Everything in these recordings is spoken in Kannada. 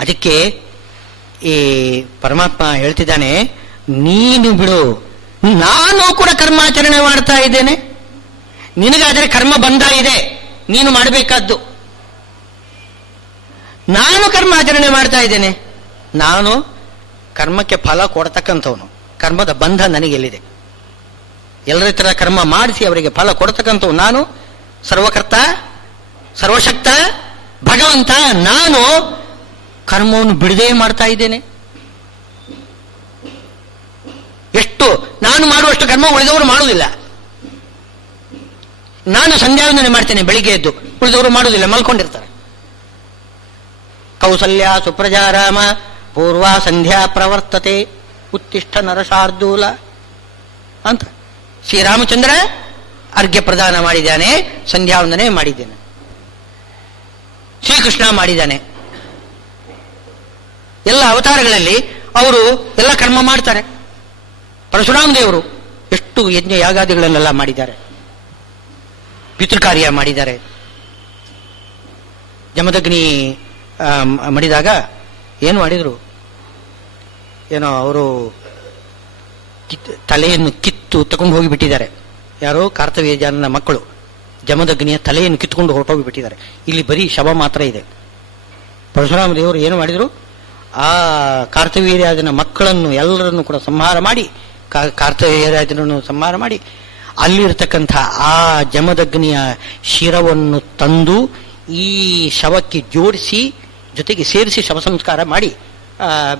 ಅದಕ್ಕೆ ಈ ಪರಮಾತ್ಮ ಹೇಳ್ತಿದ್ದಾನೆ, ನೀನು ಬಿಡು, ನಾನು ಕೂಡ ಕರ್ಮಾಚರಣೆ ಮಾಡ್ತಾ ಇದ್ದೇನೆ. ನಿನಗಾದರೆ ಕರ್ಮ ಬಂಧ ಇದೆ, ನೀನು ಮಾಡಬೇಕಾದ್ದು. ನಾನು ಕರ್ಮಾಚರಣೆ ಮಾಡ್ತಾ ಇದ್ದೇನೆ. ನಾನು ಕರ್ಮಕ್ಕೆ ಫಲ ಕೊಡ್ತಕ್ಕಂಥವನು. ಕರ್ಮದ ಬಂಧ ನನಗೆಲ್ಲಿದೆ? ಎಲ್ಲರ ತರ ಕರ್ಮ ಮಾಡಿಸಿ ಅವರಿಗೆ ಫಲ ಕೊಡ್ತಕ್ಕಂಥವು ನಾನು. ಸರ್ವಕರ್ತ ಸರ್ವಶಕ್ತ ಭಗವಂತ. ನಾನು ಕರ್ಮವನ್ನು ಬಿಡದೇ ಮಾಡ್ತಾ ಇದ್ದೇನೆ. ಎಷ್ಟು ನಾನು ಮಾಡುವಷ್ಟು ಕರ್ಮ ಉಳಿದವರು ಮಾಡುವುದಿಲ್ಲ. ನಾನು ಸಂಧ್ಯಾವಂದನೆ ಮಾಡ್ತೇನೆ ಬೆಳಿಗ್ಗೆ ಎದ್ದು, ಉಳಿದವರು ಮಾಡುವುದಿಲ್ಲ, ಮಲ್ಕೊಂಡಿರ್ತಾರೆ. ಕೌಸಲ್ಯ ಸುಪ್ರಜಾರಾಮ ಪೂರ್ವ ಸಂಧ್ಯಾ ಪ್ರವರ್ತತೆ ಉತ್ತಿಷ್ಠ ನರಶಾರ್ದೂಲ ಅಂತ ಶ್ರೀರಾಮಚಂದ್ರ ಅರ್ಘ್ಯ ಪ್ರದಾನ ಮಾಡಿದ್ದಾನೆ, ಸಂಧ್ಯಾವಂದನೆ ಮಾಡಿದ್ದೇನೆ. ಶ್ರೀಕೃಷ್ಣ ಮಾಡಿದ್ದಾನೆ. ಎಲ್ಲ ಅವತಾರಗಳಲ್ಲಿ ಅವರು ಎಲ್ಲ ಕರ್ಮ ಮಾಡ್ತಾರೆ. ಪರಶುರಾಮ ದೇವರು ಎಷ್ಟು ಯಜ್ಞ ಯಾಗಾದಿಗಳನ್ನೆಲ್ಲ ಮಾಡಿದ್ದಾರೆ, ಪಿತೃಕಾರ್ಯ ಮಾಡಿದ್ದಾರೆ. ಜಮದಗ್ನಿ ಮಡಿದಾಗ ಏನು ಮಾಡಿದ್ರು, ಏನೋ ಅವರು ತಲೆಯನ್ನು ಕಿತ್ತು ತಗೊಂಡು ಹೋಗಿಬಿಟ್ಟಿದ್ದಾರೆ. ಯಾರೋ ಕಾರ್ತವೀರ್ಯನ ಮಕ್ಕಳು ಜಮದಗ್ನಿಯ ತಲೆಯನ್ನು ಕಿತ್ಕೊಂಡು ಹೊರಟೋಗಿಬಿಟ್ಟಿದ್ದಾರೆ. ಇಲ್ಲಿ ಬರೀ ಶವ ಮಾತ್ರ ಇದೆ. ಪರಶುರಾಮ ದೇವರು ಏನು ಮಾಡಿದ್ರು, ಆ ಕಾರ್ತವೀರ್ಯನ ಮಕ್ಕಳನ್ನು ಎಲ್ಲರನ್ನು ಕೂಡ ಸಂಹಾರ ಮಾಡಿ, ಕಾರ್ತವೀರ್ಯನನ್ನು ಸಂಹಾರ ಮಾಡಿ, ಅಲ್ಲಿರ್ತಕ್ಕಂಥ ಆ ಜಮದಗ್ನಿಯ ಶಿರವನ್ನು ತಂದು ಈ ಶವಕ್ಕೆ ಜೋಡಿಸಿ ಜೊತೆಗೆ ಸೇರಿಸಿ ಶವ ಸಂಸ್ಕಾರ ಮಾಡಿ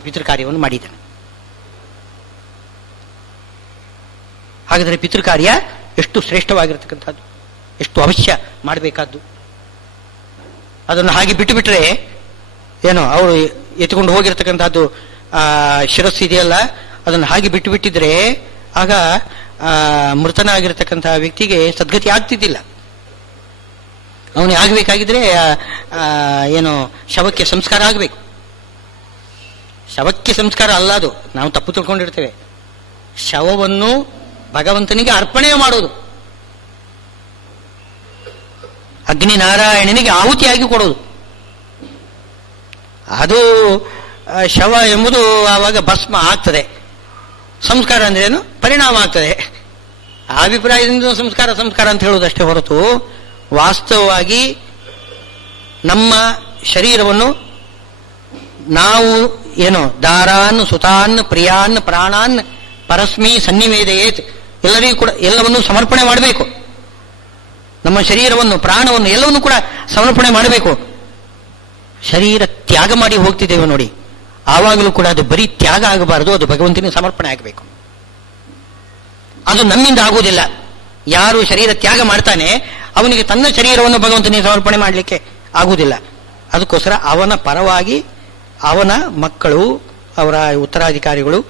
ಪಿತೃಕಾರ್ಯವನ್ನು ಮಾಡಿದ್ದಾನೆ. ಹಾಗಾದರೆ ಪಿತೃಕಾರ್ಯ ಎಷ್ಟು ಶ್ರೇಷ್ಠವಾಗಿರ್ತಕ್ಕಂಥದ್ದು, ಎಷ್ಟು ಅವಶ್ಯ ಮಾಡಬೇಕಾದ್ದು. ಅದನ್ನು ಹಾಗೆ ಬಿಟ್ಟು ಬಿಟ್ಟರೆ ಏನೋ ಅವರು ಎತ್ಕೊಂಡು ಹೋಗಿರ್ತಕ್ಕಂಥದ್ದು ಶಿರಸ್ಸು ಇದೆಯಲ್ಲ, ಅದನ್ನು ಹಾಗೆ ಬಿಟ್ಟು ಬಿಟ್ಟಿದ್ರೆ ಆಗ ಮೃತನಾಗಿರ್ತಕ್ಕಂಥ ವ್ಯಕ್ತಿಗೆ ಸದ್ಗತಿ ಆಗ್ತಿದ್ದಿಲ್ಲ. ಅವನಿಗೆ ಆಗಬೇಕಾಗಿದ್ರೆ ಏನು ಶವಕ್ಕೆ ಸಂಸ್ಕಾರ ಆಗಬೇಕು. ಶವಕ್ಕೆ ಸಂಸ್ಕಾರ ಅಲ್ಲ, ಅದು ನಾವು ತಪ್ಪು ತಿಳ್ಕೊಂಡಿರ್ತೇವೆ. ಶವವನ್ನು ಭಗವಂತನಿಗೆ ಅರ್ಪಣೆ ಮಾಡೋದು, ಅಗ್ನಿ ನಾರಾಯಣನಿಗೆ ಆಹುತಿಯಾಗಿ ಕೊಡೋದು. ಅದು ಶವ ಎಂಬುದು ಆವಾಗ ಭಸ್ಮ ಆಗ್ತದೆ. ಸಂಸ್ಕಾರ ಅಂದ್ರೇನು? ಪರಿಣಾಮ ಆಗ್ತದೆ. ಆ ಅಭಿಪ್ರಾಯದಿಂದ ಸಂಸ್ಕಾರ ಸಂಸ್ಕಾರ ಅಂತ ಹೇಳುವುದಷ್ಟೇ ಹೊರತು ವಾಸ್ತವವಾಗಿ ನಮ್ಮ ಶರೀರವನ್ನು ನಾವು ಏನು ದಾರಾನ್ ಸುತಾನ್ ಪ್ರಿಯಾನ್ ಪ್ರಾಣಾನ್ ಪರಸ್ಮಿ ಸನ್ನಿವೇದಯೇತ್, ಎಲ್ಲರಿಗೂ ಕೂಡ ಎಲ್ಲವನ್ನೂ ಸಮರ್ಪಣೆ ಮಾಡಬೇಕು. ನಮ್ಮ ಶರೀರವನ್ನು ಪ್ರಾಣವನ್ನು ಎಲ್ಲವನ್ನೂ ಕೂಡ ಸಮರ್ಪಣೆ ಮಾಡಬೇಕು. ಶರೀರ ತ್ಯಾಗ ಮಾಡಿ ಹೋಗ್ತಿದ್ದೇವೆ ನೋಡಿ, ಆವಾಗಲೂ ಕೂಡ ಅದು ಬರೀ ತ್ಯಾಗ ಆಗಬಾರದು, ಅದು ಭಗವಂತನಿಗೆ ಸಮರ್ಪಣೆ ಆಗಬೇಕು. ಅದು ನಮ್ಮಿಂದ ಆಗುವುದಿಲ್ಲ. ಯಾರು ಶರೀರ ತ್ಯಾಗ ಮಾಡ್ತಾನೆ ಅವನಿಗೆ ತನ್ನ ಶರೀರವನ್ನು ಭಗವಂತನಿಗೆ ಸಮರ್ಪಣೆ ಮಾಡಲಿಕ್ಕೆ ಆಗುವುದಿಲ್ಲ. ಅದಕ್ಕೋಸ್ಕರ ಅವನ ಪರವಾಗಿ ಅವನ ಮಕ್ಕಳು, ಅವರ ಉತ್ತರಾಧಿಕಾರಿಗಳು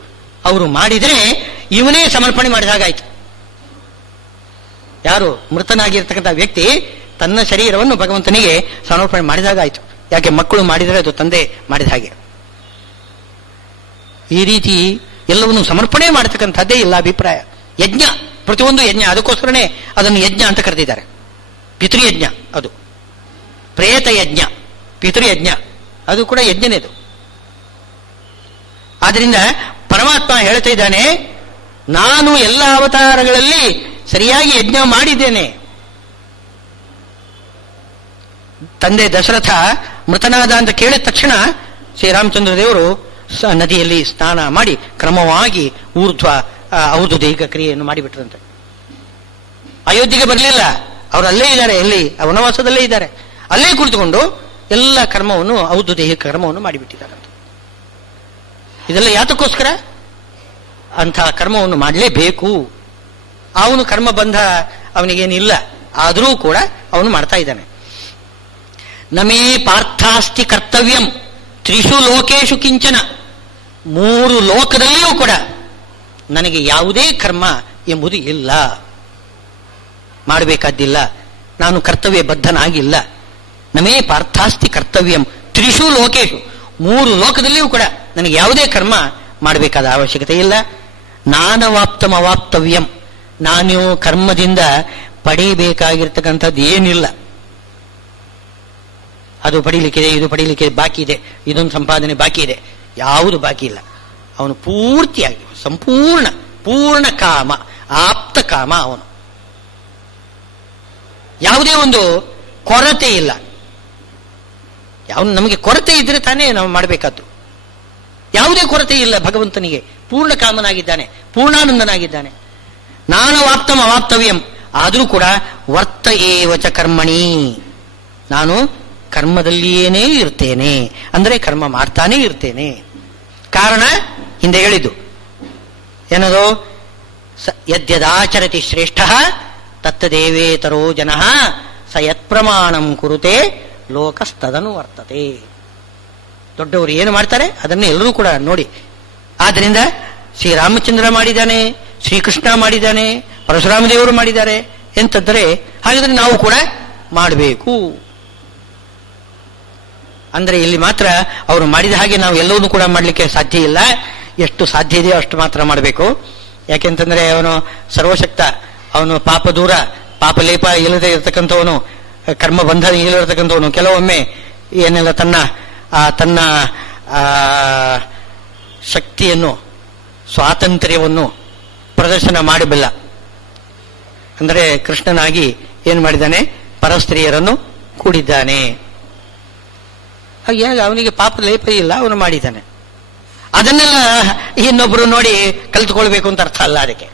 ಅವರು ಮಾಡಿದರೆ ಇವನೇ ಸಮರ್ಪಣೆ ಮಾಡಿದ ಹಾಗಾಯ್ತು. ಯಾರು ಮೃತನಾಗಿರ್ತಕ್ಕಂಥ ವ್ಯಕ್ತಿ ತನ್ನ ಶರೀರವನ್ನು ಭಗವಂತನಿಗೆ ಸಮರ್ಪಣೆ ಮಾಡಿದಾಗಾಯ್ತು. ಯಾಕೆ ಮಕ್ಕಳು ಮಾಡಿದರೆ ಅದು ತಂದೆ ಮಾಡಿದ ಹಾಗೆ. ಈ ರೀತಿ ಎಲ್ಲವನ್ನು ಸಮರ್ಪಣೆ ಮಾಡತಕ್ಕಂಥದ್ದೇ ಇಲ್ಲ ಅಭಿಪ್ರಾಯ. ಯಜ್ಞ, ಪ್ರತಿಯೊಂದು ಯಜ್ಞ, ಅದಕ್ಕೋಸ್ಕರನೇ ಅದನ್ನು ಯಜ್ಞ ಅಂತ ಕರೆದಿದ್ದಾರೆ. ಪಿತೃಯಜ್ಞ ಅದು, ಪ್ರೇತ ಯಜ್ಞ, ಪಿತೃಯಜ್ಞ ಅದು ಕೂಡ ಯಜ್ಞನೇದು. ಆದ್ರಿಂದ ಪರಮಾತ್ಮ ಹೇಳ್ತಾ ಇದ್ದಾನೆ, ನಾನು ಎಲ್ಲ ಅವತಾರಗಳಲ್ಲಿ ಸರಿಯಾಗಿ ಯಜ್ಞ ಮಾಡಿದ್ದೇನೆ. ತಂದೆ ದಶರಥ ಮೃತನಾದ ಅಂತ ಕೇಳಿದ ತಕ್ಷಣ ಶ್ರೀರಾಮಚಂದ್ರ ದೇವರು ನದಿಯಲ್ಲಿ ಸ್ನಾನ ಮಾಡಿ ಕ್ರಮವಾಗಿ ಊರ್ಧ್ವ ಔರ್ಧ್ವ ದೈಹಿಕ ಕ್ರಿಯೆಯನ್ನು ಮಾಡಿಬಿಟ್ರಂತೆ. ಅಯೋಧ್ಯೆಗೆ ಬರಲಿಲ್ಲ, ಅವರು ಅಲ್ಲೇ ಇದ್ದಾರೆ, ಎಲ್ಲಿ ವನವಾಸದಲ್ಲೇ ಇದ್ದಾರೆ. ಅಲ್ಲೇ ಕುಳಿತುಕೊಂಡು ಎಲ್ಲ ಕರ್ಮವನ್ನು ಔರ್ಧ್ವ ದೈಹಿಕ ಕರ್ಮವನ್ನು ಮಾಡಿಬಿಟ್ಟಿದ್ದಾರಂತೆ. ಇದೆಲ್ಲ ಯಾತಕ್ಕೋಸ್ಕರ? ಅಂಥ ಕರ್ಮವನ್ನು ಮಾಡಲೇಬೇಕು. ಅವನು ಕರ್ಮ ಬಂಧ ಅವನಿಗೇನಿಲ್ಲ, ಆದರೂ ಕೂಡ ಅವನು ಮಾಡ್ತಾ ಇದ್ದಾನೆ. ನಮೇ ಪಾರ್ಥಾಸ್ತಿ ಕರ್ತವ್ಯಂ ತ್ರಿಷು ಲೋಕೇಶು ಕಿಂಚನ, 3 ಲೋಕದಲ್ಲಿಯೂ ಕೂಡ ನನಗೆ ಯಾವುದೇ ಕರ್ಮ ಎಂಬುದು ಇಲ್ಲ, ಮಾಡಬೇಕಾದ್ದಿಲ್ಲ, ನಾನು ಕರ್ತವ್ಯ ಬದ್ಧನಾಗಿಲ್ಲ. ನಮೇ ಪಾರ್ಥಾಸ್ತಿ ಕರ್ತವ್ಯಂ ತ್ರಿಷು ಲೋಕೇಶು, 3 ಲೋಕದಲ್ಲಿಯೂ ಕೂಡ ನನಗೆ ಯಾವುದೇ ಕರ್ಮ ಮಾಡಬೇಕಾದ ಅವಶ್ಯಕತೆ ಇಲ್ಲ. ನಾನವಾಪ್ತಮವಾಪ್ತವ್ಯಂ, ನಾನು ಕರ್ಮದಿಂದ ಪಡೆಯಬೇಕಾಗಿರ್ತಕ್ಕಂಥದ್ದು ಏನಿಲ್ಲ. ಅದು ಪಡೀಲಿಕ್ಕಿದೆ, ಇದು ಪಡೀಲಿಕ್ಕೆ ಬಾಕಿ ಇದೆ, ಇದೊಂದು ಸಂಪಾದನೆ ಬಾಕಿ ಇದೆ, ಯಾವುದು ಬಾಕಿ ಇಲ್ಲ. ಅವನು ಪೂರ್ತಿಯಾಗಿ ಪೂರ್ಣ ಕಾಮ, ಆಪ್ತ ಕಾಮ. ಅವನು ಯಾವುದೇ ಒಂದು ಕೊರತೆ ಇಲ್ಲ. ನಮಗೆ ಕೊರತೆ ಇದ್ರೆ ತಾನೇ ನಾವು ಮಾಡಬೇಕಾದ್ದು. ಯಾವುದೇ ಕೊರತೆ ಇಲ್ಲ ಭಗವಂತನಿಗೆ. ಪೂರ್ಣ ಕಾಮನಾಗಿದ್ದಾನೆ, ಪೂರ್ಣಾನಂದನಾಗಿದ್ದಾನೆ. ನಾನು ವಾಪ್ತಂ ಅವಾಪ್ತವ್ಯಂ, ಆದರೂ ಕೂಡ ವರ್ತ ಏವಚ ಕರ್ಮಣಿ, ನಾನು ಕರ್ಮದಲ್ಲಿಯೇನೇ ಇರ್ತೇನೆ, ಅಂದರೆ ಕರ್ಮ ಮಾಡ್ತಾನೇ ಇರ್ತೇನೆ. ಕಾರಣ ಹಿಂದೆ ಹೇಳಿದ್ದು ಏನದು, ಯದ್ಯದಾಚರತಿ ಶ್ರೇಷ್ಠ ತತ್ತದೇವೇತರೋ ಜನಃ ಸ ಯತ್ಪ್ರಮಾಣಂ ಕುರುತೆ ಲೋಕಸ್ತದನು ವರ್ತತೆ. ದೊಡ್ಡವರು ಏನು ಮಾಡ್ತಾರೆ ಅದನ್ನು ಎಲ್ಲರೂ ಕೂಡ ನೋಡಿ. ಆದ್ದರಿಂದ ಶ್ರೀರಾಮಚಂದ್ರ ಮಾಡಿದ್ದಾನೆ, ಶ್ರೀಕೃಷ್ಣ ಮಾಡಿದ್ದಾನೆ, ಪರಶುರಾಮ ದೇವರು ಮಾಡಿದ್ದಾರೆ ಎಂತಂದರೆ, ಹಾಗಾದ್ರೆ ನಾವು ಕೂಡ ಮಾಡಬೇಕು. ಅಂದರೆ ಇಲ್ಲಿ ಮಾತ್ರ ಅವರು ಮಾಡಿದ ಹಾಗೆ ನಾವು ಎಲ್ಲವನ್ನೂ ಕೂಡ ಮಾಡಲಿಕ್ಕೆ ಸಾಧ್ಯ ಇಲ್ಲ. ಎಷ್ಟು ಸಾಧ್ಯ ಇದೆಯೋ ಅಷ್ಟು ಮಾತ್ರ ಮಾಡಬೇಕು. ಯಾಕೆಂತಂದ್ರೆ ಅವನು ಸರ್ವಶಕ್ತ, ಅವನು ಪಾಪ ದೂರ, ಪಾಪ ಲೇಪ ಇಲ್ಲದೆ ಇರತಕ್ಕಂಥವನು, ಕರ್ಮ ಬಂಧ ಇಲ್ಲತಕ್ಕಂಥವನು. ಕೆಲವೊಮ್ಮೆ ಏನೆಲ್ಲ ತನ್ನ ಶಕ್ತಿಯನ್ನು, ಸ್ವಾತಂತ್ರ್ಯವನ್ನು ಪ್ರದರ್ಶನ ಮಾಡಬಲ್ಲ. ಅಂದರೆ ಕೃಷ್ಣನಾಗಿ ಏನು ಮಾಡಿದ್ದಾನೆ, ಪರಸ್ತ್ರೀಯರನ್ನು ಕೂಡಿದ್ದಾನೆ. ಹಾಗೆ ಅವನಿಗೆ ಪಾಪ ಲೇಪ ಇಲ್ಲ, ಅವನು ಮಾಡಿದ್ದಾನೆ. ಅದನ್ನೆಲ್ಲ ಇನ್ನೊಬ್ಬರು ನೋಡಿ ಕಲಿತುಕೊಳ್ಬೇಕು ಅಂತ ಅರ್ಥ ಅಲ್ಲ. ಅದಕ್ಕೆ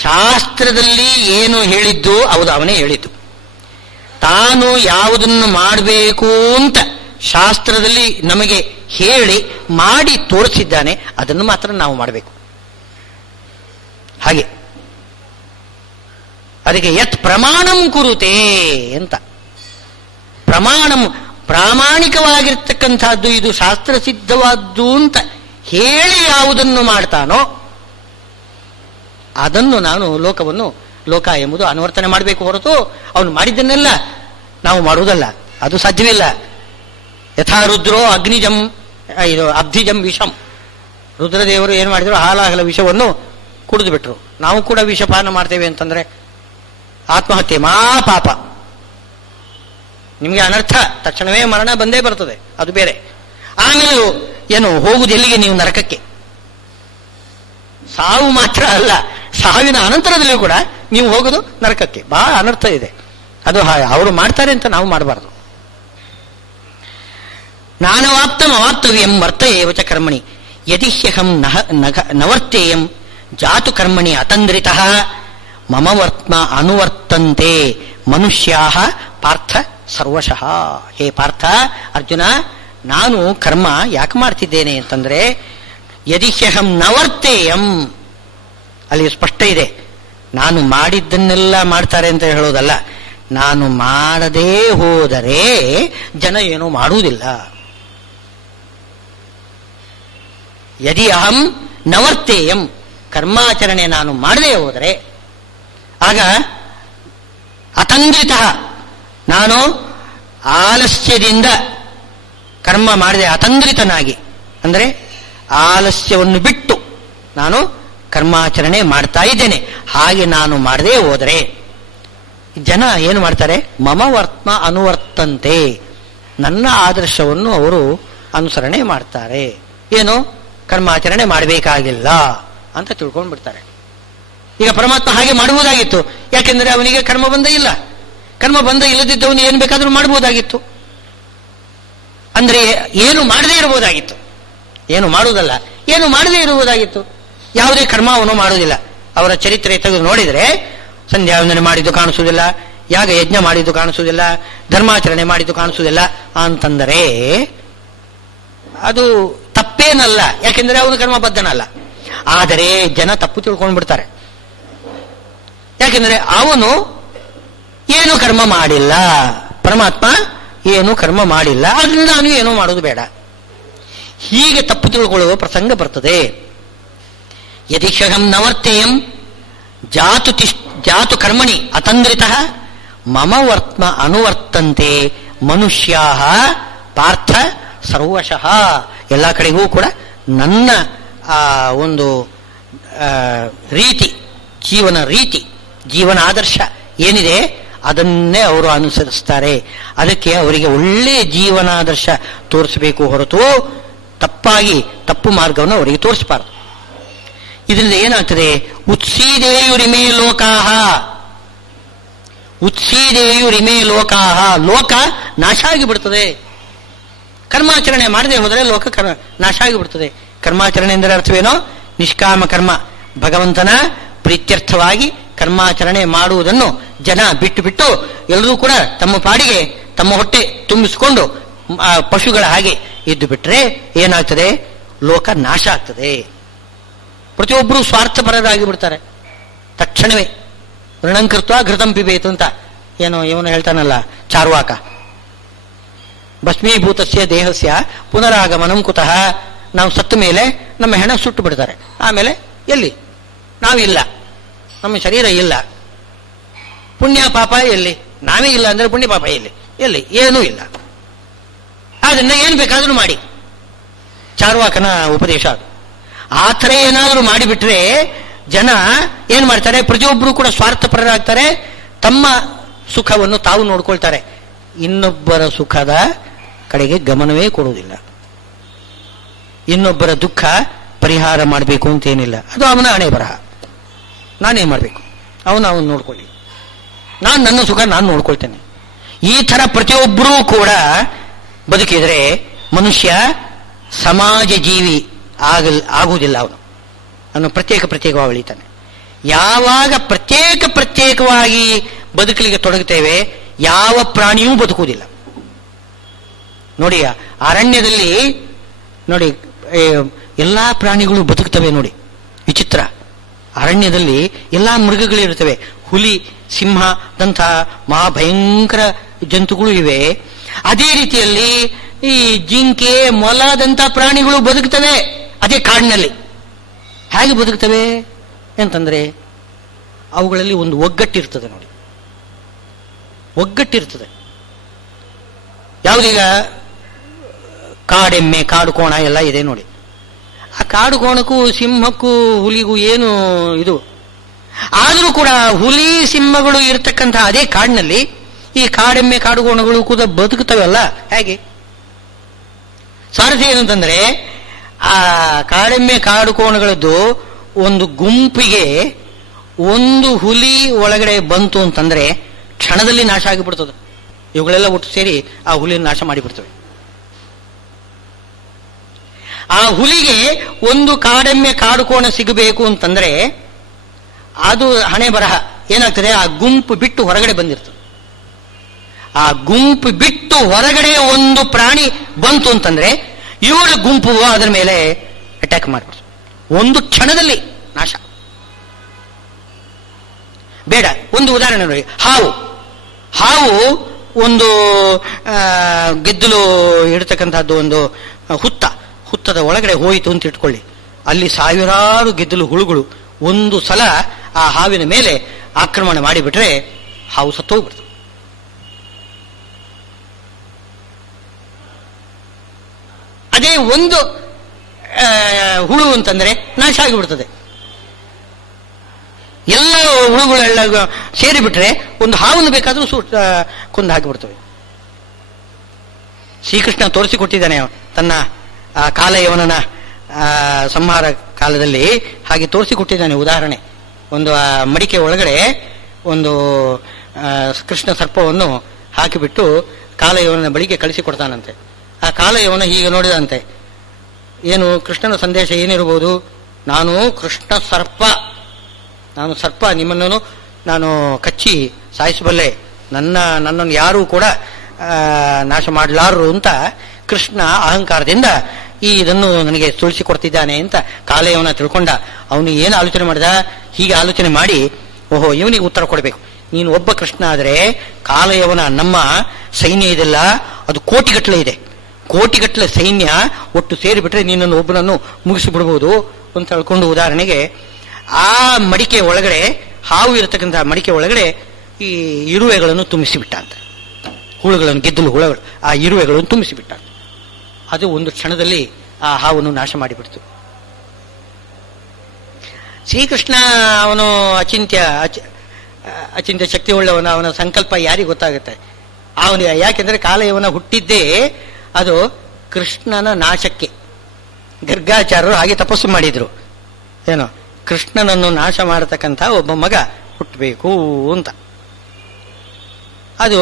ಶಾಸ್ತ್ರದಲ್ಲಿ ಏನು ಹೇಳಿದ್ದು ಹೌದು, ಅವನೇ ಹೇಳಿದ್ದು. ತಾನು ಯಾವುದನ್ನು ಮಾಡಬೇಕು ಅಂತ ಶಾಸ್ತ್ರದಲ್ಲಿ ನಮಗೆ ಹೇಳಿ ಮಾಡಿ ತೋರಿಸಿದ್ದಾನೆ, ಅದನ್ನು ಮಾತ್ರ ನಾವು ಮಾಡಬೇಕು. ಹಾಗೆ ಅದಕ್ಕೆ ಯತ್ ಪ್ರಮಾಣಂ ಕುರುತೆ ಅಂತ. ಪ್ರಾಮಾಣಿಕವಾಗಿರ್ತಕ್ಕಂಥದ್ದು, ಇದು ಶಾಸ್ತ್ರ ಸಿದ್ಧವಾದ್ದು ಅಂತ ಹೇಳಿ ಯಾವುದನ್ನು ಮಾಡ್ತಾನೋ ಅದನ್ನು ನಾನು ಲೋಕ ಎಂಬುದು ಅನುವರ್ತನೆ ಮಾಡಬೇಕು ಹೊರತು ಅವನು ಮಾಡಿದ್ದನ್ನೆಲ್ಲ ನಾವು ಮಾಡುವುದಲ್ಲ, ಅದು ಸಾಧ್ಯವಿಲ್ಲ. ಯಥಾ ರುದ್ರೋ ಅಗ್ನಿಜಂ ಇದು ಅಬ್ಧಿಜಂ ವಿಷಂ. ರುದ್ರದೇವರು ಏನು ಮಾಡಿದ್ರು, ಹಾಲಾಹಲ ವಿಷವನ್ನು ಕುಡಿದು ಬಿಟ್ರು. ನಾವು ಕೂಡ ವಿಷಪಾನ ಮಾಡ್ತೇವೆ ಅಂತಂದ್ರೆ ಆತ್ಮಹತ್ಯೆ ಪಾಪ. ನಿಮಗೆ ಅನರ್ಥ, ತಕ್ಷಣವೇ ಮರಣ ಬಂದೇ ಬರ್ತದೆ, ಅದು ಬೇರೆ. ಆಮೇಲೆ ಏನು ಹೋಗುದು ಎಲ್ಲಿಗೆ, ನೀವು ನರಕಕ್ಕೆ. ಸಾವು ಮಾತ್ರ ಅಲ್ಲ, ಸಾವಿನ ಅನಂತರದಲ್ಲಿಯೂ ಕೂಡ ನೀವು ಹೋಗುದು ನರಕಕ್ಕೆ. ಬಹಳ ಅನರ್ಥ ಇದೆ. ಅದು ಅವರು ಮಾಡ್ತಾರೆ ಅಂತ ನಾವು ಮಾಡಬಾರ್ದು. ನಾನವಾಪ್ತಂ ಅವಾಪ್ತವ್ಯಂ ವರ್ತ ಏವಚ ಕರ್ಮಣಿ ಯದಿಹ್ಯಹಂ ನವರ್ತೇಯಂ ಜಾತು ಕರ್ಮಣಿ ಅತಂದ್ರಿತಃ ಮಮ ವರ್ತ್ಮ ಅನುವರ್ತಂತೆ ಮನುಷ್ಯಾಃ ಪಾರ್ಥ ಸರ್ವಶಃ. ಹೇ ಪಾರ್ಥ, ಅರ್ಜುನ, ನಾನು ಕರ್ಮ ಯಾಕೆ ಮಾಡ್ತಿದ್ದೇನೆ ಅಂತಂದ್ರೆ ಯದಿಹ್ಯಹಂ ನವರ್ತೇಯಂ, ಅಲ್ಲಿ ಸ್ಪಷ್ಟ ಇದೆ. ನಾನು ಮಾಡಿದ್ದನ್ನೆಲ್ಲ ಮಾಡ್ತಾರೆ ಅಂತ ಹೇಳೋದಲ್ಲ, ನಾನು ಮಾಡದೇ ಹೋದರೆ ಜನ ಏನೂ ಮಾಡುವುದಿಲ್ಲ. ಯದಿ ಅಹಂ ನವರ್ತೇಯಂ, ಕರ್ಮಾಚರಣೆ ನಾನು ಮಾಡದೇ ಹೋದರೆ, ಆಗ ಅತಂದ್ರಿತ, ನಾನು ಆಲಸ್ಯದಿಂದ ಕರ್ಮ ಮಾಡದೆ ಅತಂದ್ರಿತನಾಗಿ, ಅಂದರೆ ಆಲಸ್ಯವನ್ನು ಬಿಟ್ಟು ನಾನು ಕರ್ಮಾಚರಣೆ ಮಾಡ್ತಾ ಇದ್ದೇನೆ. ಹಾಗೆ ನಾನು ಮಾಡದೇ ಹೋದರೆ ಜನ ಏನು ಮಾಡ್ತಾರೆ, ಮಮ ವರ್ತ್ಮ ಅನುವರ್ತಂತೆ, ನನ್ನ ಆದರ್ಶವನ್ನು ಅವರು ಅನುಸರಣೆ ಮಾಡ್ತಾರೆ. ಏನು, ಕರ್ಮಾಚರಣೆ ಮಾಡಬೇಕಾಗಿಲ್ಲ ಅಂತ ತಿಳ್ಕೊಂಡು ಬಿಡ್ತಾರೆ. ಈಗ ಪರಮಾತ್ಮ ಹಾಗೆ ಮಾಡಬಹುದಾಗಿತ್ತು, ಯಾಕೆಂದ್ರೆ ಅವನಿಗೆ ಕರ್ಮ ಬಂಧ ಇಲ್ಲ. ಕರ್ಮ ಬಂಧ ಇಲ್ಲದಿದ್ದವನು ಏನು ಬೇಕಾದರೂ ಮಾಡಬಹುದಾಗಿತ್ತು. ಅಂದ್ರೆ ಏನು ಮಾಡದೇ ಇರಬಹುದಾಗಿತ್ತು, ಏನು ಮಾಡುವುದಲ್ಲ, ಏನು ಮಾಡದೇ ಇರುವುದಾಗಿತ್ತು. ಯಾವುದೇ ಕರ್ಮ ಅವನು ಮಾಡುವುದಿಲ್ಲ. ಅವರ ಚರಿತ್ರೆ ತೆಗೆದು ನೋಡಿದರೆ ಸಂಧ್ಯಾವಂದನೆ ಮಾಡಿದ್ದು ಕಾಣಿಸುವುದಿಲ್ಲ, ಯಾಗ ಯಜ್ಞ ಮಾಡಿದ್ದು ಕಾಣಿಸುವುದಿಲ್ಲ, ಧರ್ಮಾಚರಣೆ ಮಾಡಿದ್ದು ಕಾಣಿಸುವುದಿಲ್ಲ ಅಂತಂದರೆ ಅದು ತಪ್ಪೇನಲ್ಲ, ಯಾಕೆಂದರೆ ಅವನು ಕರ್ಮಬದ್ಧನಲ್ಲ. ಆದರೆ ಜನ ತಪ್ಪು ತಿಳ್ಕೊಂಡು ಬಿಡ್ತಾರೆ. ಯಾಕೆಂದ್ರೆ ಅವನು ಏನು ಕರ್ಮ ಮಾಡಿಲ್ಲ, ಪರಮಾತ್ಮ ಏನು ಕರ್ಮ ಮಾಡಿಲ್ಲ, ಅದರಿಂದ ನಾನು ಏನೂ ಮಾಡೋದು ಬೇಡ. ಹೀಗೆ ತಪ್ಪು ತಿಳ್ಕೊಳ್ಳುವ ಪ್ರಸಂಗ ಬರ್ತದೆ. ಯದಿಹ್ಯಹಂ ನವರ್ತೇಯಂ ಜಾತು ಕರ್ಮಣಿ ಅತಂದ್ರಿತಃ ಮಮ ವರ್ತ್ಮ ಅನುವರ್ತಂತೆ ಮನುಷ್ಯಾಃ ಪಾರ್ಥ ಸರ್ವಶಃ. ಎಲ್ಲ ಕಡೆಗೂ ಕೂಡ ನನ್ನ ಒಂದು ರೀತಿ, ಜೀವನ ಆದರ್ಶ ಏನಿದೆ ಅದನ್ನೇ ಅವರು ಅನುಸರಿಸ್ತಾರೆ. ಅದಕ್ಕೆ ಅವರಿಗೆ ಒಳ್ಳೆಯ ಜೀವನಾದರ್ಶ ತೋರಿಸಬೇಕು ಹೊರತು ತಪ್ಪು ಮಾರ್ಗವನ್ನು ಅವರಿಗೆ ತೋರಿಸಬಾರದು. ಇದರಿಂದ ಏನಾಗ್ತದೆ? ಉತ್ಸೀದೇಯುರಿಮೇ ಲೋಕಾಹ, ಉತ್ಸೀದೇಯುರಿಮೇ ಲೋಕಾಹ, ಲೋಕ ನಾಶ ಆಗಿಬಿಡ್ತದೆ. ಕರ್ಮಾಚರಣೆ ಮಾಡದೆ ಹೋದರೆ ಲೋಕ ನಾಶ ಆಗಿಬಿಡ್ತದೆ. ಕರ್ಮಾಚರಣೆ ಎಂದರೆ ಅರ್ಥವೇನೋ? ನಿಷ್ಕಾಮ ಕರ್ಮ, ಭಗವಂತನ ಪ್ರೀತ್ಯರ್ಥವಾಗಿ ಕರ್ಮಾಚರಣೆ ಮಾಡುವುದನ್ನು ಜನ ಬಿಟ್ಟು ಎಲ್ಲರೂ ಕೂಡ ತಮ್ಮ ಪಾಡಿಗೆ ತಮ್ಮ ಹೊಟ್ಟೆ ತುಂಬಿಸಿಕೊಂಡು ಪಶುಗಳ ಹಾಗೆ ಇದ್ದು ಬಿಟ್ರೆ ಏನಾಗ್ತದೆ? ಲೋಕ ನಾಶ ಆಗ್ತದೆ. ಪ್ರತಿಯೊಬ್ಬರು ಸ್ವಾರ್ಥಪರರಾಗಿ ಬಿಡ್ತಾರೆ. ತಕ್ಷಣವೇ ಋಣಂಕೃತ್ವ ಘೃತಂ ಪಿಬೇತು ಅಂತ ಏನೋ ಇವನು ಹೇಳ್ತಾನಲ್ಲ ಚಾರ್ವಾಕ, ಭಸ್ಮೀಭೂತಸ್ಯ ದೇಹಸ್ಯ ಪುನರಾಗಮನಂ ಕುತಃ. ನಾವು ಸತ್ತ ಮೇಲೆ ನಮ್ಮ ಹೆಣ ಸುಟ್ಟು ಬಿಡ್ತಾರೆ. ಆಮೇಲೆ ಎಲ್ಲಿ? ನಾವಿಲ್ಲ, ನಮ್ಮ ಶರೀರ ಇಲ್ಲ. ಪುಣ್ಯ ಪಾಪ ಎಲ್ಲಿ? ನಾವೇ ಇಲ್ಲ ಅಂದ್ರೆ ಪುಣ್ಯ ಪಾಪ ಎಲ್ಲಿ? ಏನೂ ಇಲ್ಲ. ಆದ್ರಿಂದ ಏನು ಬೇಕಾದ್ರೂ ಮಾಡಿ. ಚಾರ್ವಾಕನ ಉಪದೇಶ ಅದು. ಆ ಥರ ಏನಾದರೂ ಮಾಡಿಬಿಟ್ರೆ ಜನ ಏನ್ ಮಾಡ್ತಾರೆ? ಪ್ರತಿಯೊಬ್ಬರು ಕೂಡ ಸ್ವಾರ್ಥಪರರಾಗ್ತಾರೆ. ತಮ್ಮ ಸುಖವನ್ನು ತಾವು ನೋಡ್ಕೊಳ್ತಾರೆ. ಇನ್ನೊಬ್ಬರ ಸುಖದ ಕಡೆಗೆ ಗಮನವೇ ಕೊಡುವುದಿಲ್ಲ. ಇನ್ನೊಬ್ಬರ ದುಃಖ ಪರಿಹಾರ ಮಾಡಬೇಕು ಅಂತೇನಿಲ್ಲ. ಅದು ಅವನ ಹಣೆ ಬರಹ. ನಾನೇನ್ ಮಾಡಬೇಕು? ಅವನು ನೋಡ್ಕೊಳ್ಳಿ, ನಾನು ನನ್ನ ಸುಖ ನಾನು ನೋಡ್ಕೊಳ್ತೇನೆ. ಈ ಥರ ಪ್ರತಿಯೊಬ್ಬರೂ ಕೂಡ ಬದುಕಿದ್ರೆ ಮನುಷ್ಯ ಸಮಾಜ ಜೀವಿ ಆಗುವುದಿಲ್ಲ. ಅವನು ಪ್ರತ್ಯೇಕವಾಗಿ ಬೆಳೀತಾನೆ. ಯಾವಾಗ ಪ್ರತ್ಯೇಕವಾಗಿ ಬದುಕಲಿಕ್ಕೆ ತೊಡಗುತ್ತೇವೆ, ಯಾವ ಪ್ರಾಣಿಯೂ ಬದುಕುವುದಿಲ್ಲ. ನೋಡಿ, ಅರಣ್ಯದಲ್ಲಿ ನೋಡಿ ಎಲ್ಲಾ ಪ್ರಾಣಿಗಳು ಬದುಕ್ತವೆ. ನೋಡಿ, ವಿಚಿತ್ರ. ಅರಣ್ಯದಲ್ಲಿ ಎಲ್ಲಾ ಮೃಗಗಳಿರುತ್ತವೆ. ಹುಲಿ, ಸಿಂಹದಂತಹ ಮಹಾಭಯಂಕರ ಜಂತುಗಳು ಇವೆ. ಅದೇ ರೀತಿಯಲ್ಲಿ ಈ ಜಿಂಕೆ, ಮೊಲದಂತ ಪ್ರಾಣಿಗಳು ಬದುಕ್ತವೆ ಅದೇ ಕಾಡಿನಲ್ಲಿ. ಹೇಗೆ ಬದುಕ್ತವೆ ಅಂತಂದ್ರೆ ಅವುಗಳಲ್ಲಿ ಒಂದು ಒಗ್ಗಟ್ಟಿರ್ತದೆ. ನೋಡಿ, ಒಗ್ಗಟ್ಟಿರ್ತದೆ. ಯಾವುದೀಗ ಕಾಡೆಮ್ಮೆ, ಕಾಡು ಕೋಣ ಎಲ್ಲ ಇದೆ ನೋಡಿ. ಆ ಕಾಡು ಕೋಣಕ್ಕೂ ಸಿಂಹಕ್ಕೂ ಹುಲಿಗೂ ಏನು ಇದು? ಆದರೂ ಕೂಡ ಹುಲಿ ಸಿಂಹಗಳು ಇರತಕ್ಕಂತಹ ಅದೇ ಕಾಡಿನಲ್ಲಿ ಈ ಕಾಡೆಮ್ಮೆ, ಕಾಡು ಕೋಣಗಳು ಕೂಡ ಬದುಕುತ್ತವಲ್ಲ. ಹೇಗೆ? ಸ್ವಾರಸ್ಯ ಏನಂತಂದ್ರೆ ಆ ಕಾಡೆಮ್ಮೆ, ಕಾಡು ಕೋಣಗಳದ್ದು ಒಂದು ಗುಂಪಿಗೆ ಒಂದು ಹುಲಿ ಒಳಗಡೆ ಬಂತು ಅಂತಂದ್ರೆ ಕ್ಷಣದಲ್ಲಿ ನಾಶ ಆಗಿಬಿಡ್ತದೆ. ಇವುಗಳೆಲ್ಲ ಒಟ್ಟು ಸೇರಿ ಆ ಹುಲಿಯನ್ನು ನಾಶ ಮಾಡಿಬಿಡ್ತವೆ. ಆ ಹುಲಿಗೆ ಒಂದು ಕಾಡೆಮ್ಮೆ, ಕಾಡು ಕೋಣ ಸಿಗಬೇಕು ಅಂತಂದ್ರೆ ಅದು ಹಣೆ ಬರಹ ಏನಾಗ್ತದೆ? ಆ ಗುಂಪು ಬಿಟ್ಟು ಹೊರಗಡೆ ಬಂದಿರ್ತದೆ. ಆ ಗುಂಪು ಬಿಟ್ಟು ಹೊರಗಡೆ ಒಂದು ಪ್ರಾಣಿ ಬಂತು ಅಂತಂದ್ರೆ ಇವಳ ಗುಂಪು ಅದರ ಮೇಲೆ ಅಟ್ಯಾಕ್ ಮಾಡಿಬಿಡ್ತು. ಒಂದು ಕ್ಷಣದಲ್ಲಿ ನಾಶ. ಬೇಡ, ಒಂದು ಉದಾಹರಣೆ ನೋಡಿ. ಹಾವು ಒಂದು ಗೆದ್ದಲು ಇಡತಕ್ಕಂಥದ್ದು ಒಂದು ಹುತ್ತದ ಒಳಗಡೆ ಹೋಯಿತು ಅಂತ ಇಟ್ಕೊಳ್ಳಿ. ಅಲ್ಲಿ ಸಾವಿರಾರು ಗೆದ್ದಲು ಹುಳುಗಳು ಒಂದು ಸಲ ಆ ಹಾವಿನ ಮೇಲೆ ಆಕ್ರಮಣ ಮಾಡಿಬಿಟ್ರೆ ಹಾವು ಸತ್ತೋಗ್ಬಿಡ್ತು. ಅದೇ ಒಂದು ಹುಳು ಅಂತಂದ್ರೆ ನಾಶ ಆಗಿಬಿಡ್ತದೆ. ಎಲ್ಲ ಹುಳುಗಳೆಲ್ಲ ಸೇರಿಬಿಟ್ರೆ ಒಂದು ಹಾವನ್ನು ಬೇಕಾದರೂ ಕೊಂದು ಹಾಕಿಬಿಡ್ತವೆ. ಶ್ರೀಕೃಷ್ಣ ತೋರಿಸಿಕೊಟ್ಟಿದ್ದಾನೆ ತನ್ನ ಕಾಲಯವನನ ಸಂಹಾರ ಕಾಲದಲ್ಲಿ. ಹಾಗೆ ತೋರಿಸಿಕೊಟ್ಟಿದ್ದಾನೆ ಉದಾಹರಣೆ. ಒಂದು ಮಡಿಕೆ ಒಳಗಡೆ ಒಂದು ಕೃಷ್ಣ ಸರ್ಪವನ್ನು ಹಾಕಿಬಿಟ್ಟು ಕಾಲಯವನ ಬಳಿಗೆ ಕಳಿಸಿಕೊಡ್ತಾನಂತೆ. ಆ ಕಾಲಯವನ ಹೀಗೆ ನೋಡಿದಂತೆ, ಏನು ಕೃಷ್ಣನ ಸಂದೇಶ ಏನಿರಬಹುದು? ನಾನು ಕೃಷ್ಣ ಸರ್ಪ, ನಾನು ಸರ್ಪ, ನಿಮ್ಮನ್ನು ನಾನು ಕಚ್ಚಿ ಸಾಯಿಸಬಲ್ಲೆ, ನನ್ನನ್ನು ಯಾರೂ ಕೂಡ ನಾಶ ಮಾಡಲಾರರು ಅಂತ ಕೃಷ್ಣ ಅಹಂಕಾರದಿಂದ ಇದನ್ನು ನನಗೆ ತುಳಿಸಿಕೊಡ್ತಿದ್ದಾನೆ ಅಂತ ಕಾಲಯವನ ತಿಳ್ಕೊಂಡ. ಅವನು ಏನು ಆಲೋಚನೆ ಮಾಡಿದ? ಹೀಗೆ ಆಲೋಚನೆ ಮಾಡಿ, ಓಹೋ, ಇವನಿಗೆ ಉತ್ತರ ಕೊಡಬೇಕು. ನೀನು ಒಬ್ಬ ಕೃಷ್ಣ ಆದರೆ ಕಾಲಯವನ ನಮ್ಮ ಸೈನ್ಯ ಇದೆಲ್ಲ ಅದು ಕೋಟಿಗಟ್ಟಲೆ ಇದೆ. ಕೋಟಿಗಟ್ಟಲೆ ಸೈನ್ಯ ಒಟ್ಟು ಸೇರಿಬಿಟ್ರೆ ನೀನನ್ನು ಒಬ್ಬನನ್ನು ಮುಗಿಸಿಬಿಡ್ಬೋದು ಅಂತ ಹೇಳ್ಕೊಂಡು, ಉದಾಹರಣೆಗೆ ಆ ಮಡಿಕೆ ಒಳಗಡೆ, ಹಾವು ಇರತಕ್ಕಂತಹ ಮಡಿಕೆ ಒಳಗಡೆ ಈ ಇರುವೆಗಳನ್ನು ತುಂಬಿಸಿಬಿಟ್ಟ ಅಂತ. ಹುಳುಗಳನ್ನು, ಗೆದ್ದಲು ಹುಳುಗಳು, ಆ ಇರುವೆಗಳನ್ನು ತುಂಬಿಸಿಬಿಟ್ಟ. ಅದು ಒಂದು ಕ್ಷಣದಲ್ಲಿ ಆ ಹಾವನ್ನು ನಾಶ ಮಾಡಿಬಿಡ್ತು. ಶ್ರೀಕೃಷ್ಣ ಅವನು ಅಚಿಂತ್ಯ ಶಕ್ತಿ ಉಳ್ಳವನ, ಅವನ ಸಂಕಲ್ಪ ಯಾರಿಗೆ ಗೊತ್ತಾಗುತ್ತೆ? ಅವನಿಗೆ ಯಾಕೆಂದ್ರೆ ಕಾಲಯವನ ಹುಟ್ಟಿದ್ದೇ ಅದು ಕೃಷ್ಣನ ನಾಶಕ್ಕೆ. ಗರ್ಗಾಚಾರ್ಯರು ಹಾಗೆ ತಪಸ್ಸು ಮಾಡಿದ್ರು, ಏನೋ ಕೃಷ್ಣನನ್ನು ನಾಶ ಮಾಡತಕ್ಕಂಥ ಒಬ್ಬ ಮಗ ಹುಟ್ಟಬೇಕು ಅಂತ. ಅದು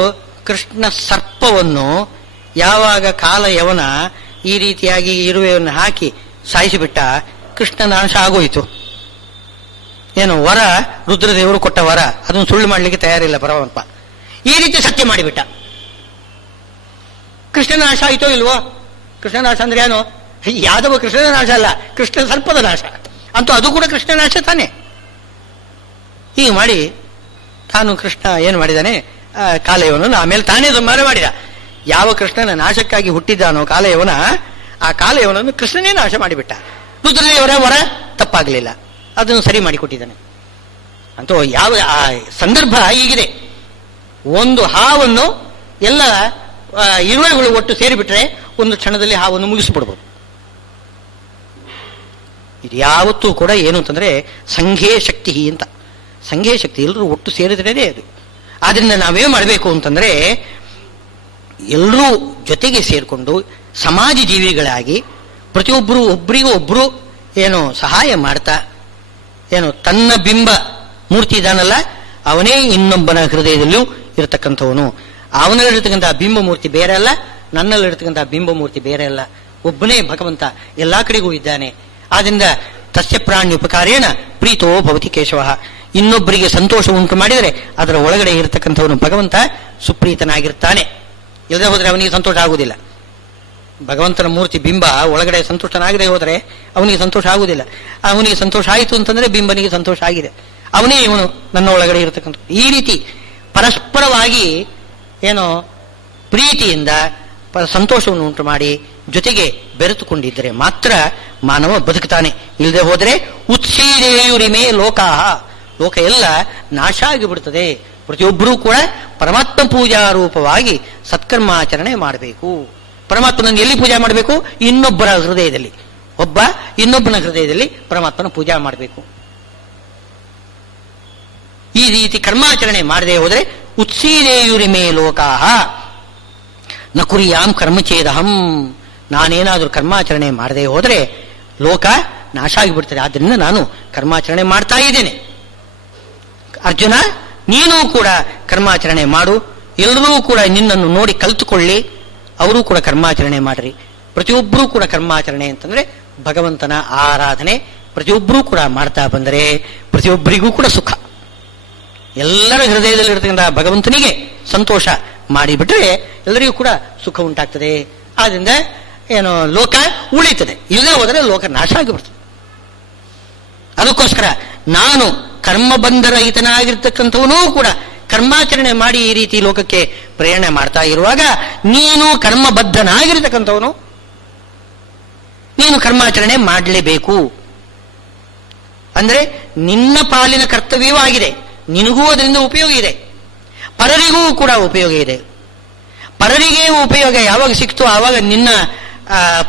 ಕೃಷ್ಣ ಸರ್ಪವನ್ನು ಯಾವಾಗ ಕಾಲಯವನ ಈ ರೀತಿಯಾಗಿ ಇರುವೆಯನ್ನು ಹಾಕಿ ಸಾಯಿಸಿಬಿಟ್ಟ, ಕೃಷ್ಣ ನಾಶ ಆಗೋಯಿತು. ಏನು ವರ, ರುದ್ರದೇವರು ಕೊಟ್ಟ ವರ, ಅದನ್ನು ಸುಳ್ಳು ಮಾಡಲಿಕ್ಕೆ ತಯಾರಿಲ್ಲ ಪರಮಾತ್ಮ. ಈ ರೀತಿ ಸತ್ಯ ಮಾಡಿಬಿಟ್ಟ. ಕೃಷ್ಣ ನಾಶ ಆಯಿತೋ ಇಲ್ವೋ? ಕೃಷ್ಣ ನಾಶ ಅಂದ್ರೆ ಏನು? ಯಾದವ ಕೃಷ್ಣನ ನಾಶ ಅಲ್ಲ, ಕೃಷ್ಣ ಸರ್ಪದ ನಾಶ ಅಂತೂ ಅದು ಕೂಡ ಕೃಷ್ಣ ನಾಶ ತಾನೆ. ಹೀಗೆ ಮಾಡಿ ತಾನು ಕೃಷ್ಣ ಏನು ಮಾಡಿದಾನೆ, ಕಾಲಯವನನ್ನು ಆಮೇಲೆ ತಾನೇ ಸಂಹಾರ ಮಾಡಿದ. ಯಾವ ಕೃಷ್ಣನ ನಾಶಕ್ಕಾಗಿ ಹುಟ್ಟಿದ್ದಾನೋ ಕಾಲಯವನ, ಆ ಕಾಲಯವನನ್ನು ಕೃಷ್ಣನೇ ನಾಶ ಮಾಡಿಬಿಟ್ಟ. ರುದ್ರದೇವರ ವರ ತಪ್ಪಾಗಲಿಲ್ಲ, ಅದನ್ನು ಸರಿ ಮಾಡಿಕೊಟ್ಟಿದ್ದಾನೆ. ಅಂತೂ ಯಾವ ಆ ಸಂದರ್ಭ ಹೀಗಿದೆ. ಒಂದು ಹಾವನ್ನು ಎಲ್ಲ ಇರುವೆಗಳು ಒಟ್ಟು ಸೇರಿಬಿಟ್ರೆ ಒಂದು ಕ್ಷಣದಲ್ಲಿ ಹಾವನ್ನು ಮುಗಿಸಿಬಿಡ್ಬೋದು. ಇದು ಯಾವತ್ತೂ ಕೂಡ ಏನು ಅಂತಂದ್ರೆ ಸಂಘೇ ಶಕ್ತಿ ಅಂತ. ಸಂಘೇ ಶಕ್ತಿ ಎಲ್ಲರೂ ಒಟ್ಟು ಸೇರಿದ್ರೇನೆ ಅದು. ಆದ್ರಿಂದ ನಾವೇ ಮಾಡಬೇಕು ಅಂತಂದ್ರೆ ಎಲ್ಲರೂ ಜೊತೆಗೆ ಸೇರಿಕೊಂಡು ಸಮಾಜ ಜೀವಿಗಳಾಗಿ ಪ್ರತಿಯೊಬ್ಬರು ಒಬ್ಬರಿಗೂ ಒಬ್ಬರು ಏನು ಸಹಾಯ ಮಾಡ್ತಾ, ಏನು ತನ್ನ ಬಿಂಬ ಮೂರ್ತಿ ಇದಾನಲ್ಲ ಅವನೇ ಇನ್ನೊಬ್ಬನ ಹೃದಯದಲ್ಲಿಯೂ ಇರತಕ್ಕಂಥವನು. ಅವನಲ್ಲಿರ್ತಕ್ಕಂಥ ಬಿಂಬ ಮೂರ್ತಿ ಬೇರೆ ಅಲ್ಲ, ನನ್ನಲ್ಲಿರ್ತಕ್ಕಂಥ ಬಿಂಬ ಮೂರ್ತಿ ಬೇರೆ ಅಲ್ಲ. ಒಬ್ಬನೇ ಭಗವಂತ ಎಲ್ಲಾ ಕಡೆಗೂ ಇದ್ದಾನೆ. ಆದ್ರಿಂದ ತಸ್ಯ ಪ್ರಾಣ್ಯುಪಕಾರೇಣ ಪ್ರೀತೋ ಭವತಿ ಕೇಶವ. ಇನ್ನೊಬ್ಬರಿಗೆ ಸಂತೋಷ ಉಂಟು ಮಾಡಿದರೆ ಅದರ ಒಳಗಡೆ ಇರತಕ್ಕಂಥವನು ಭಗವಂತ ಸುಪ್ರೀತನಾಗಿರ್ತಾನೆ. ಇಲ್ಲದೆ ಹೋದರೆ ಅವನಿಗೆ ಸಂತೋಷ ಆಗುವುದಿಲ್ಲ. ಭಗವಂತನ ಮೂರ್ತಿ ಬಿಂಬ ಒಳಗಡೆ ಸಂತುಷ್ಟನಾಗದೆ ಹೋದರೆ ಅವನಿಗೆ ಸಂತೋಷ ಆಗುವುದಿಲ್ಲ. ಅವನಿಗೆ ಸಂತೋಷ ಆಯಿತು ಅಂತಂದ್ರೆ ಬಿಂಬನಿಗೆ ಸಂತೋಷ ಆಗಿದೆ, ಅವನೇ ಇವನು ನನ್ನ ಒಳಗಡೆ ಇರತಕ್ಕಂಥ. ಈ ರೀತಿ ಪರಸ್ಪರವಾಗಿ ಏನೋ ಪ್ರೀತಿಯಿಂದ ಸಂತೋಷವನ್ನು ಉಂಟು ಮಾಡಿ ಜೊತೆಗೆ ಬೆರೆತುಕೊಂಡಿದ್ದರೆ ಮಾತ್ರ ಮಾನವ ಬದುಕುತ್ತಾನೆ. ಇಲ್ಲದೆ ಹೋದರೆ ಉತ್ಸೀದೇಯುರಿಮೆ ಲೋಕಾಹ, ಲೋಕ ಎಲ್ಲ ನಾಶ ಆಗಿಬಿಡುತ್ತದೆ. ಪ್ರತಿಯೊಬ್ಬರೂ ಕೂಡ ಪರಮಾತ್ಮ ಪೂಜಾ ರೂಪವಾಗಿ ಸತ್ಕರ್ಮಾಚರಣೆ ಮಾಡಬೇಕು. ಪರಮಾತ್ಮನನ್ನು ಎಲ್ಲಿ ಪೂಜೆ ಮಾಡಬೇಕು? ಇನ್ನೊಬ್ಬರ ಹೃದಯದಲ್ಲಿ. ಒಬ್ಬ ಇನ್ನೊಬ್ಬನ ಹೃದಯದಲ್ಲಿ ಪರಮಾತ್ಮನ ಪೂಜಾ ಮಾಡಬೇಕು. ಈ ರೀತಿ ಕರ್ಮಾಚರಣೆ ಮಾಡದೆ ಹೋದರೆ ಉತ್ಸೀದೇಯುರಿಮೇ ಲೋಕಾಹ ನ ಕುರಿಯಾಂ ಕರ್ಮಚೇದಹಂ. ನಾನೇನಾದರೂ ಕರ್ಮಾಚರಣೆ ಮಾಡದೆ ಹೋದರೆ ಲೋಕ ನಾಶ ಆಗಿಬಿಡ್ತದೆ. ಆದ್ದರಿಂದ ನಾನು ಕರ್ಮಾಚರಣೆ ಮಾಡ್ತಾ ಇದ್ದೇನೆ. ಅರ್ಜುನ, ನೀನು ಕೂಡ ಕರ್ಮಾಚರಣೆ ಮಾಡು. ಎಲ್ಲರೂ ಕೂಡ ನಿನ್ನನ್ನು ನೋಡಿ ಕಲಿತುಕೊಳ್ಳಿ. ಅವರೂ ಕೂಡ ಕರ್ಮಾಚರಣೆ ಮಾಡ್ರಿ. ಪ್ರತಿಯೊಬ್ಬರೂ ಕೂಡ ಕರ್ಮಾಚರಣೆ ಅಂತಂದ್ರೆ ಭಗವಂತನ ಆರಾಧನೆ ಪ್ರತಿಯೊಬ್ಬರೂ ಕೂಡ ಮಾಡ್ತಾ ಬಂದರೆ ಪ್ರತಿಯೊಬ್ಬರಿಗೂ ಕೂಡ ಸುಖ. ಎಲ್ಲರ ಹೃದಯದಲ್ಲಿರ್ತಕ್ಕಂಥ ಭಗವಂತನಿಗೆ ಸಂತೋಷ ಮಾಡಿಬಿಟ್ರೆ ಎಲ್ಲರಿಗೂ ಕೂಡ ಸುಖ ಉಂಟಾಗ್ತದೆ. ಆದ್ರಿಂದ ಏನು ಲೋಕ ಉಳಿತದೆ. ಇಲ್ಲದೆ ಹೋದರೆ ಲೋಕ ನಾಶ ಆಗಿಬಿಡ್ತದೆ. ಅದಕ್ಕೋಸ್ಕರ ನಾನು ಕರ್ಮಬಂಧರಹಿತನಾಗಿರ್ತಕ್ಕಂಥವನೂ ಕೂಡ ಕರ್ಮಾಚರಣೆ ಮಾಡಿ ಈ ರೀತಿ ಲೋಕಕ್ಕೆ ಪ್ರೇರಣೆ ಮಾಡ್ತಾ ಇರುವಾಗ ನೀನು ಕರ್ಮಬದ್ಧನಾಗಿರ್ತಕ್ಕಂಥವನು, ನೀನು ಕರ್ಮಾಚರಣೆ ಮಾಡಲೇಬೇಕು. ಅಂದ್ರೆ ನಿನ್ನ ಪಾಲಿನ ಕರ್ತವ್ಯವೂ ಆಗಿದೆ, ನಿನಗೂ ಅದರಿಂದ ಉಪಯೋಗ ಇದೆ, ಪರರಿಗೂ ಕೂಡ ಉಪಯೋಗ ಇದೆ. ಪರರಿಗೆ ಉಪಯೋಗ ಯಾವಾಗ ಸಿಕ್ತೋ ಆವಾಗ ನಿನ್ನ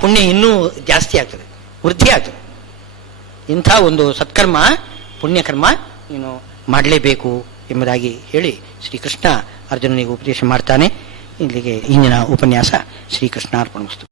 ಪುಣ್ಯ ಇನ್ನೂ ಜಾಸ್ತಿ ಆಗ್ತದೆ, ವೃದ್ಧಿ ಆಗ್ತದೆ. ಇಂಥ ಒಂದು ಸತ್ಕರ್ಮ ಪುಣ್ಯಕರ್ಮ ನೀನು ಮಾಡಲೇಬೇಕು ಎಂಬುದಾಗಿ ಹೇಳಿ ಶ್ರೀಕೃಷ್ಣ ಅರ್ಜುನನಿಗೆ ಉಪದೇಶ ಮಾಡ್ತಾನೆ. ಇಲ್ಲಿಗೆ ಇಂದಿನ ಉಪನ್ಯಾಸ ಶ್ರೀಕೃಷ್ಣಾರ್ಪಣಮಸ್ತು.